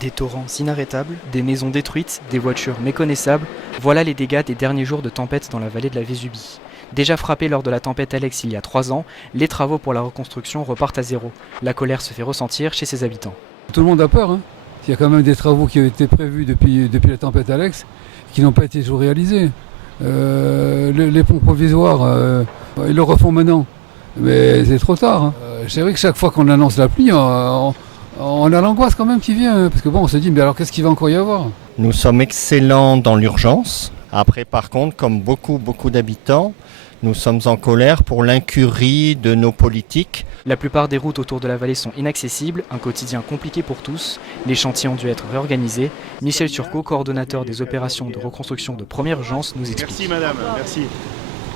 Des torrents inarrêtables, des maisons détruites, des voitures méconnaissables, voilà les dégâts des derniers jours de tempête dans la vallée de la Vésubie. Déjà frappés lors de la tempête Alex il y a 3 ans, les travaux pour la reconstruction repartent à zéro. La colère se fait ressentir chez ses habitants. Tout le monde a peur. Il y a quand même des travaux qui ont été prévus depuis la tempête Alex qui n'ont pas été toujours réalisés. Les ponts provisoires, ils le refont maintenant. Mais c'est trop tard. C'est vrai que chaque fois qu'on annonce la pluie, on a l'angoisse quand même qui vient. Parce que bon, on se dit, mais alors qu'est-ce qu'il va encore y avoir ? Nous sommes excellents dans l'urgence. Après, par contre, comme beaucoup d'habitants, nous sommes en colère pour l'incurie de nos politiques. La plupart des routes autour de la vallée sont inaccessibles, un quotidien compliqué pour tous. Les chantiers ont dû être réorganisés. Michel Turcot, coordonnateur des opérations de reconstruction de première urgence, nous explique. Merci madame, merci.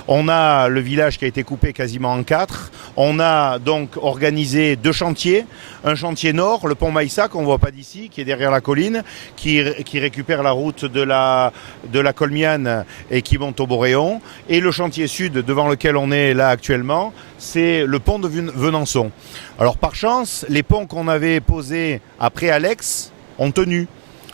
On a le village qui a été coupé quasiment en 4. On a donc organisé 2 chantiers. Un chantier nord, le pont Maïssa, qu'on ne voit pas d'ici, qui est derrière la colline, qui récupère la route de la Colmiane et qui monte au Boréon. Et le chantier sud, devant lequel on est là actuellement, c'est le pont de Venançon. Alors par chance, les ponts qu'on avait posés après Alex ont tenu.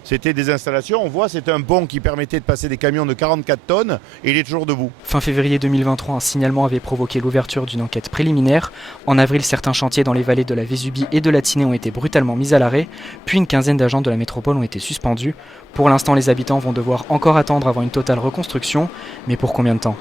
C'était des installations, on voit, c'est un pont qui permettait de passer des camions de 44 tonnes et il est toujours debout. Fin février 2023, un signalement avait provoqué l'ouverture d'une enquête préliminaire. En avril, certains chantiers dans les vallées de la Vésubie et de la Tinée ont été brutalement mis à l'arrêt, puis une quinzaine d'agents de la métropole ont été suspendus. Pour l'instant, les habitants vont devoir encore attendre avant une totale reconstruction, mais pour combien de temps ?